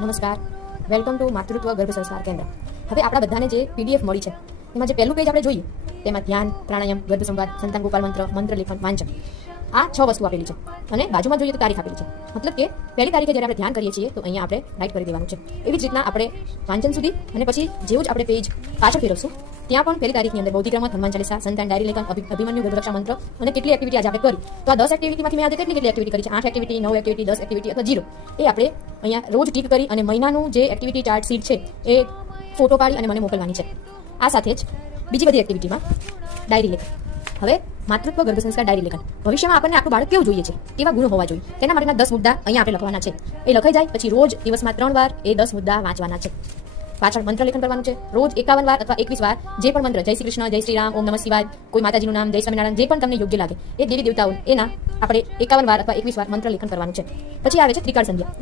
નમસ્કાર, welcome to માતૃત્વ ગર્ભ સંસ્કાર કેન્દ્ર. હવે આપણા બધાને જે PDF મળી છે એમાં જે પહેલું પેજ આપણે જોઈએ તેમાં ધ્યાન, પ્રાણાયામ, ગર્ભ સંવાદ, સંતાન ગોપાલ મંત્ર, મંત્ર લેખન, વાંચન, આ 6 વસ્તુ આપેલી છે અને બાજુમાં જોઈએ તો તારીખ આપેલી છે. મતલબ કે પહેલી તારીખે જ્યારે આપણે ધ્યાન કરીએ છીએ તો અહીંયા આપણે રાઈટ કરી દેવાનું છે. એવી જ રીતના આપણે વાંચન સુધી અને પછી જેવું જ આપણે પેજ પાછળ ફેરવશું ત્યાં પણ પહેલી તારીખની અંદર બૌદ્ધિક રમત, હનુમાન ચાલીસા, સંતાન ડાયરી લેખન, અભિમન્યુ ગર્ભરક્ષા મંત્ર અને કેટલી એક્ટિવિટી આજે આપણે કરી. તો આ 10 એક્ટિવિટીમાંથી મેં આજે કેટલી એક્ટિવિટી કરી છે? 8 એક્ટિવિટી, 9 એક્ટિવિટી, 10 એક્ટિવિટી અથવા 0, એ આપણે અહીંયા રોજ ટીક કરી અને મહિનાનું જે એક્ટિવિટી ચાર્ટ શીટ છે એ ફોટો પાડી અને મને મોકલવાની છે. આ સાથે જ બીજી બધી એક્ટિવિટીમાં ડાયરી લેખન. હવે માતૃત્વ ગર્ભ સંસ્કાર ડાયરી લેખન. ભવિષ્યમાં આપણને આપણું બાળક કેવું જોઈએ છે, કેવા ગુણો હોવા જોઈએ, તેના માટેના 10 મુદ્દા અહીંયા આપણે લખવાના છે. એ લખાઈ જાય પછી રોજ દિવસમાં 3 વાર એ 10 મુદ્દા વાંચવાના છે. પાછળ મંત્ર લેખન કરવાનું છે. રોજ 51 વાર અથવા 21 વાર જે પણ મંત્ર, જય શ્રી કૃષ્ણ, જય શ્રી રામ, ઓમ નમઃ શિવાય, કોઈ માતાજીનું નામ, જય સ્વામિનારાયણ, જે પણ તમને યોગ્ય લાગે એ દેવી દેવતાઓ એના આપણે 51 વાર અથવા 21 વાર મંત્ર લેખન કરવાનું છે. પછી આવે છે ત્રિકાળ સંધ્યા.